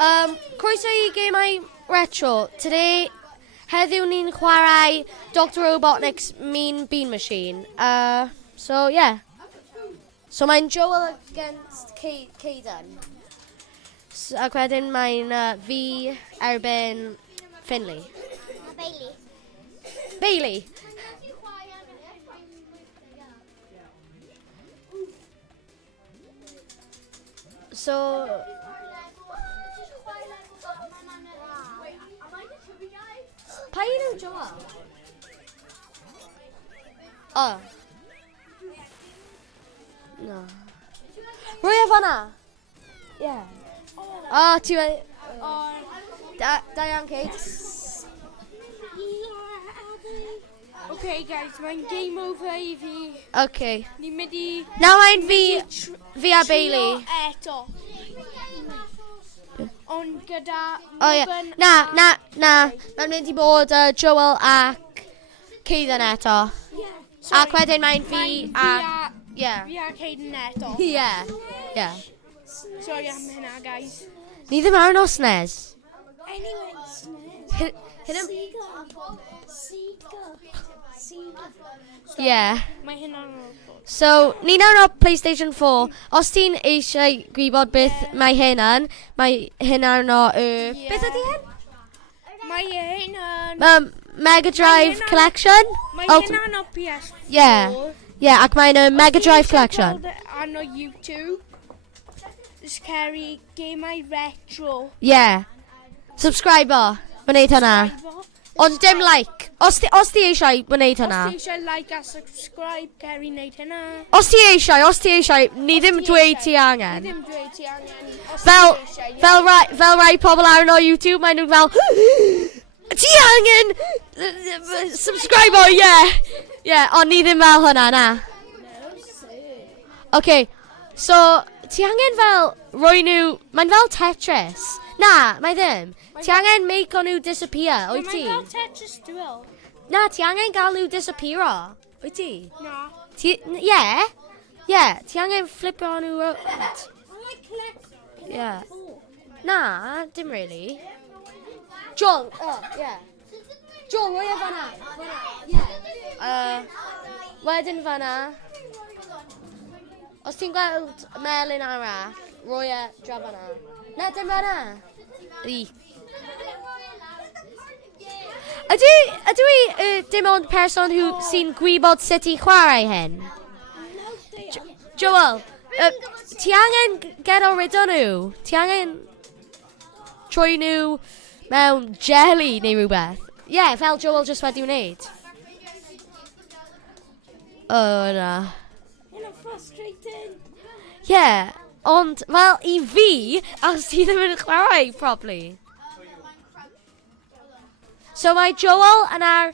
Croeso I gemau retro. Today, heddiw ni'n chwarae Dr Robotniks Mean Bean Machine. So, yeah. So mae'n Joel against Caden. Ac wedyn mae'n fi erbyn Finley. Bailey. Bailey. So... Pa un yw Joel? Oh. No. Rwy e fanna? Yeah. Oh, ti wedi... Da iawn, Kate. Okay, guys, mae'n game over I fi. Okay. Ni'n mynd I... Nawr mae'n fi a Bailey. Eto. Ond gyda... Oh, yeah. Na. Mae'n mynd I bod Joel ac Caden eto. Ac wedyn mae'n fi a... Yeah. Fi a Caden eto. Yeah. Sorry am hynna, guys. Ni ddim ar nos nes. Anyone's next. Yeah. Mae hynna'n robot. So, ni nawr o PlayStation 4. Os ti'n eisiau gwybod beth mae hynna'n o... Beth ydy hyn? Mae hynna'n... Mega Drive Collection? Mae hynna'n o PS4. Yeah, ac mae'n Mega Drive Collection. Yn o YouTube. Scary gemau retro. Yeah. Subscriber. Wneud hynna. Ond dim like. Os ti eisiau wneud hynna. Os ti eisiau like a subscribe, cer I wneud hynna. Os ti eisiau, ni ddim dweud ti angen. Ni ddim dweud ti angen. Fel rai pobl ar no YouTube, maen nhw fel... Ti angen! Subscriber, yeah. Ond ni ddim fel hynna, na. Okay, so... Ti angen fel roi nhw... Mae'n fel Tetris. Na, mae ddim. Ti angen make o'n nhw disappear, wyt ti? Mae'n fel Tetris Duel. Na, ti angen gael nhw disappear, wyt ti? Na. Yeah, ti angen flip o'n nhw round. Yeah. Na, dim really. Joel, Joel, roi e fanna. Wedyn fanna. Os ti'n gweld melyn arall, roi e draf fanna. Na, dim fanna. Ydw I dim ond person sy'n gwybod sut I chwarae hyn? Joel, ti angen gero rid o nhw? Ti angen troi nhw mewn jelly neu rhywbeth? Yeah, fel Joel just wedi wneud. Oh, na. Frustrating. Yeah, ond fel I fi, os ti ddim yn chwarae properly. So mae Joel yn ar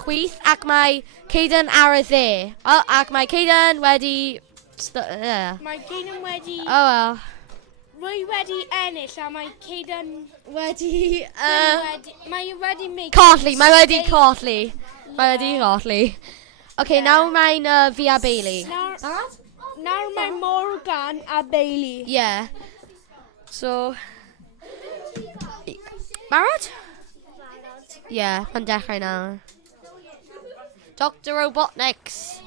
chwith ac mae Caden ar y dde. Ac mae Caden wedi... Mae Caden wedi... Oh well. Rwy wedi ennill a mae Caden... Wedi... Mae wedi make... Colli, mae wedi colli. Mae wedi colli. Okay, nawr mae'n fi a Bailey. Nawr mae Morgan a Bailey. Yeah. So... Barod? Yeah, mae'n dechrau nawr. Dr Robotniks.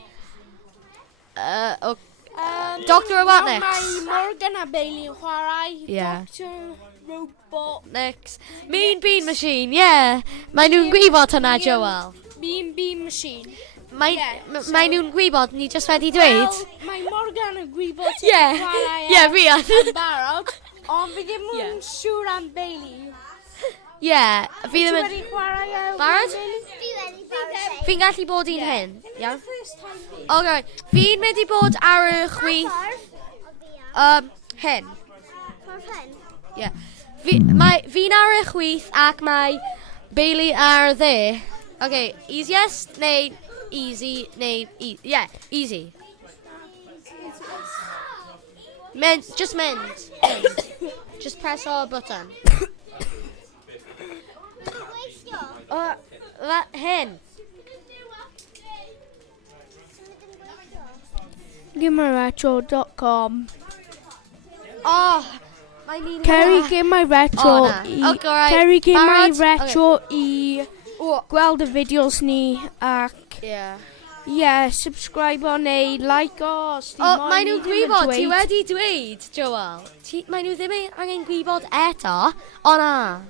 Dr Robotniks. Mae Morgan a Bailey yn chwarae. Yeah. Dr Robotniks. Mean Bean Machine, yeah. Mae nhw'n gwybod hynna, Joel. Mean Bean Machine. Mae nhw'n gwybod, ni just wedi dweud. Mae Morgan yn gwybod sy'n chwarae. Yeah, fi yn barod. Ond fi ddim yn siŵr am Bailey. Yeah, fi ddim yn... Ti wedi chwarae Barod? Fi'n gallu bod un hyn, iawn? Okay, fi'n mynd I bod ar y chwith... hyn. Yeah. Fi'n ar y chwith ac mae Bailey ar dde. Okay, easiest neu easy neu... Yeah, easy. Just mynd. Just press our button. Hyn. Gimaretro.com. Oh, Ceri Gemau Retro Ceri Gemau Retro I gweld y fideos ni ac subscribe neu like os maen nhw'n gwybod, ti wedi dweud, Joel. Maen nhw ddim angen gwybod eto, o na.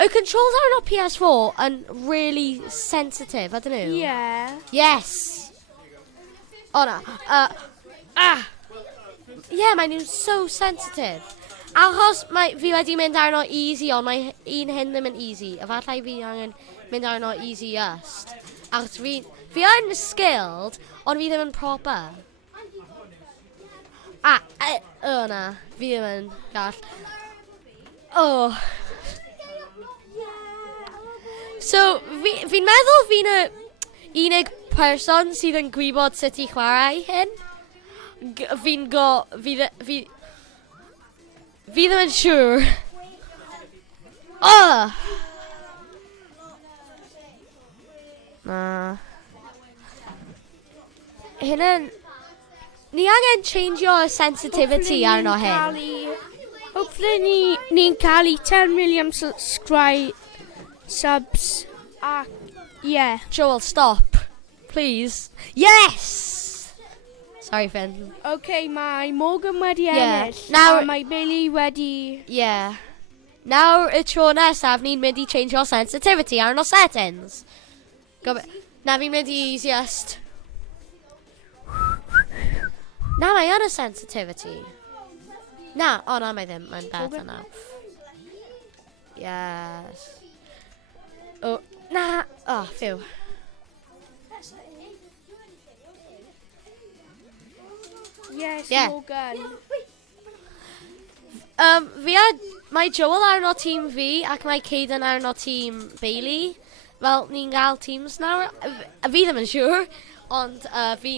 Y controls ar y PS4 yn really sensitive, ydyn nhw? Yeah. Yes. O na. Maen nhw'n so sensitive. Achos fi wedi mynd arno easy, ond mae un hyn ddim yn easy. Efallai fi angen mynd arno easy just. Achos fi yn skilled, ond fi ddim yn proper. Na. Fi ddim yn gall. So, fi'n meddwl fi'n y unig person sydd yn gwybod sut i chwarae hyn. Fi ddim yn siŵr. Na. Hyn ni angen changeio y sensitivity arno hyn. Hopefully ni'n cael 10 million subs. Joel, stop. Please. Yes! Sorry, Finn. Okay, mae Morgan wedi ennill. Mae Billy wedi... Nawr y tro nesaf, ni'n mynd i change your sensitivity arno settings. Na fi'n mynd i just... Na, mae yn y sensitivity. Na, mae ddim. Mae'n better now. Yes. Phew. Yes, Morgan. Mae Joel arno tîm fi ac mae Caden arno tîm Bailey. Fel, ni'n gael teams nawr. Fi ddim yn siŵr, ond fi...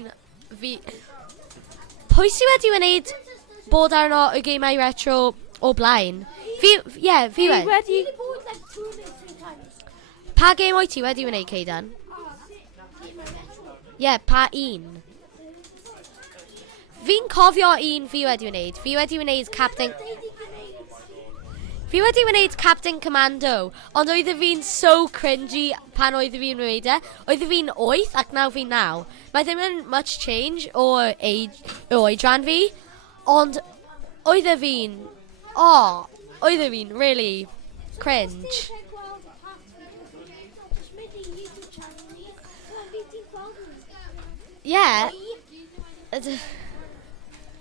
Pwy sydd wedi wneud bod arno y gemau retro o blaen? Fi wedi. Pa game o'i ti wedi wneud, Caden? Pa un? Fi'n cofio un fi wedi wneud. Fi wedi wneud Captain Commando, ond oedd fi'n so cringy pan oedd fi'n wneud e. Oedd fi'n 8 ac nawr fi'n 9. Mae ddim yn much change o oedran fi, ond oedd fi'n really cringe.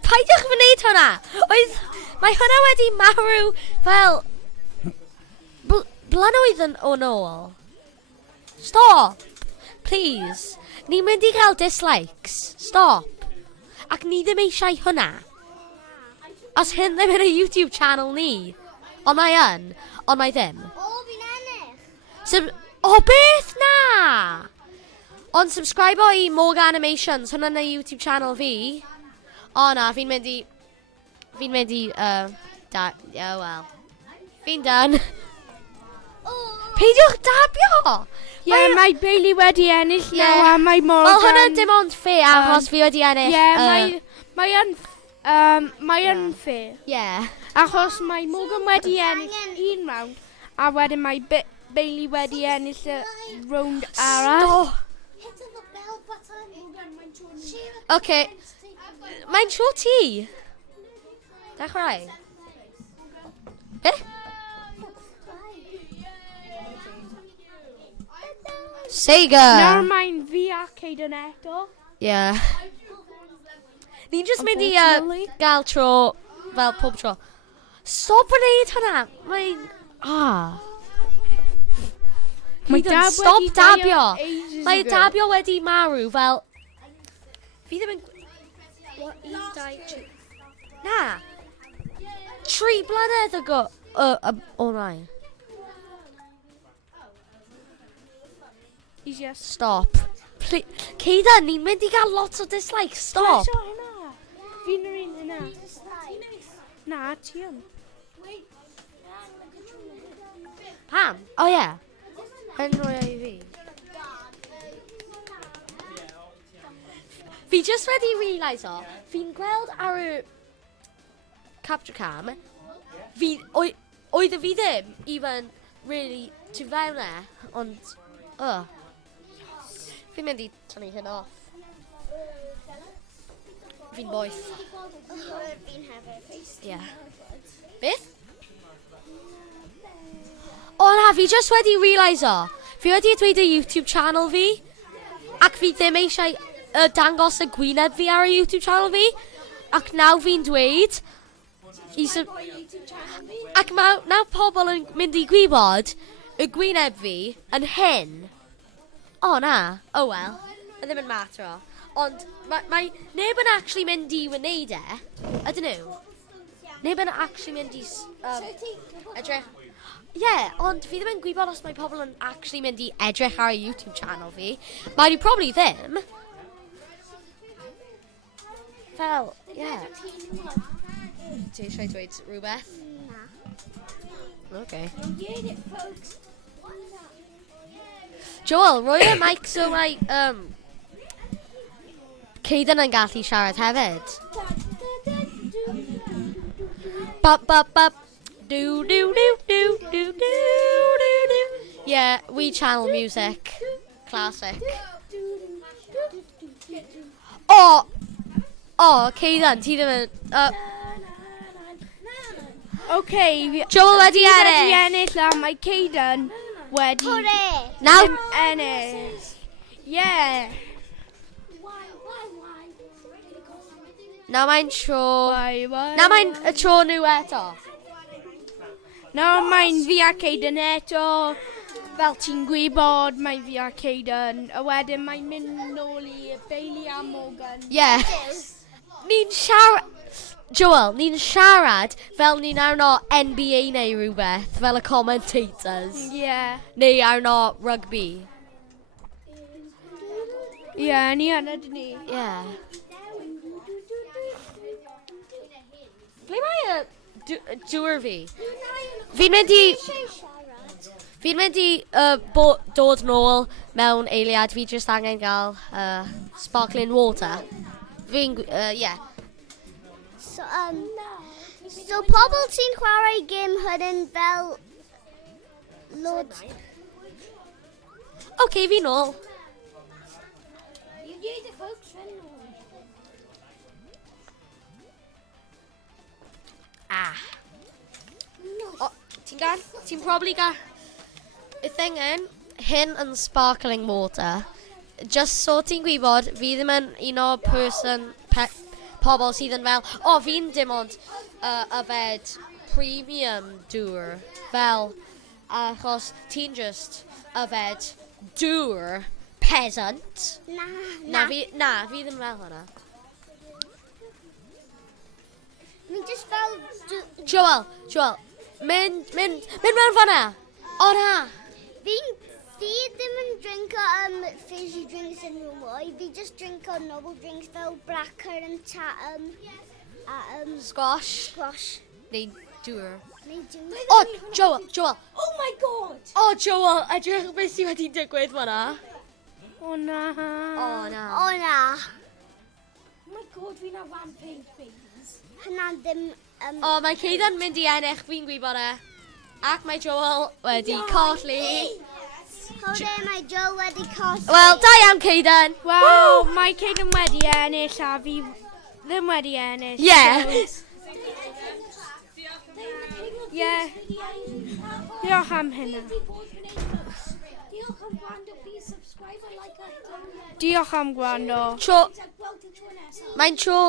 Paidwch fy wneud hwnna! Mae hwnna wedi marw fel... blynyddoedd yn ôl. Stop! Please. Ni'n mynd i cael dislikes. Stop. Ac ni ddim eisiau hwnna. Os hyn ddim yn y YouTube channel ni. Ond mae yn. Ond mae ddim. Fi'n ennill. Beth na! Ond subscribe i Morgan Animations. Hwnna yn y YouTube channel fi. Na, fi'n mynd i... Fi'n done. Peidiwch dabio! Mae Bailey wedi ennill nawr a mae Morgan... Wel, hwnna dim ond ffe achos fi wedi ennill. Mae yn ffe. Achos mae Morgan wedi ennill un round a wedyn mae Bailey wedi ennill y round arall. Okay. Mae'n siŵr ti. Dechrau. Sega. Nawr mae'n fi a Caden eto. Ni'n just mynd i gael tro fel pob tro. Stop yn neud hwnna. Stop dabio. Mae dabio wedi marw fel... Fi ddim yn... Na. 3 blynedd ago. Rai. Stop. Caden, ni'n mynd i gael lot o dislikes. Stop. Fi'n yr un hynna. Na, ti yn. Pam? Yn rhoi i fi. Fi just wedi realise fi'n gweld ar y capture cam Oedd fi ddim even really to fewn e, ond, fi'n mynd I tynnu hyn off. Fi'n boeth. Fi'n hefyd. Yeah. Beth? O na, fi just wedi realise fi wedi dweud y YouTube channel fi, ac fi ddim eisiau dangos y gwyneb fi ar y YouTube channel fi, ac nawr fi'n dweud, ac nawr pobl yn mynd I gwybod y gwyneb fi yn hyn. O na, oh well, y ddim yn matter o. Ond mae neb yn actually mynd I wneud e, ydyn nhw? Neb yn actually mynd I edrych. Ond fi ddim yn gwybod os mae pobl yn actually mynd I edrych ar y YouTube channel fi. Mae nhw probably ddim. Fel, Ti eisiau dweud rhywbeth? Na. Okay. You get it, folks. Joel, roi y mic so mae Caden yn gallu siarad hefyd. Bop, bop, bop. Do, do, do, do, do, do, do, do. Yeah, we channel music. Classic. Oh, Caden, ti ddim yn... Okay, Joel wedi Fi wedi ennill. ennill a mae Caden wedi Hooray! Nawr, ennill. Yeah. nawr mae'n tro... Why? Nawr mae'n y tro nhw eto. Nawr mae'n fi a Caden eto. Fel ti'n gwybod, mae fi a Caden. A wedyn mae'n mynd nôl I Bailey a Morgan. Yes. Ni'n siarad... Joel, ni'n siarad fel ni'n arno NBA neu rhywbeth, fel y commentators. Yeah. Neu arno rugby. Yeah, ni yna dyn ni. Yeah. Ble mae y dŵr fi? Fi'n mynd I dod nôl mewn eiliad. Fi just angen gael sparkling water. Yeah. So pobl sy'n chwarae gêm hyn fel loads. Okay, fi nôl. You need it, folks. O, ti'n probably gael y thing hyn yn sparkling water. Just so ti'n gwybod, fi ddim yn un o pobl sydd yn fel, fi'n dim ond yfed premium dŵr. Fel, achos ti'n just yfed dŵr peasant. Na, fi ddim fel hwnna. Mi'n just fel... Joel, mynd mewn fanna. O na. Fi ddim yn drinko fizzy drinks yn rhywmwy. Fi just drinko noble drinks fel blacker and Squash. Neu dŵr. O, Joel. oh my god! O, Joel, edrych beth sydd wedi digwydd fanna. O na. O na. Oh my god, fi'n a rampage babies. Hynna ddim... Mae Caden mynd I ennill, fi'n gwybod e. Ac mae Joel wedi colli. Hooray, mae Joel wedi colli. Wel, da iawn, Caden. Wel, mae Caden wedi ennill a fi ddim wedi ennill. Yeah. Yeah. Diolch am hynna. Diolch am gwrando. Mae'n tro...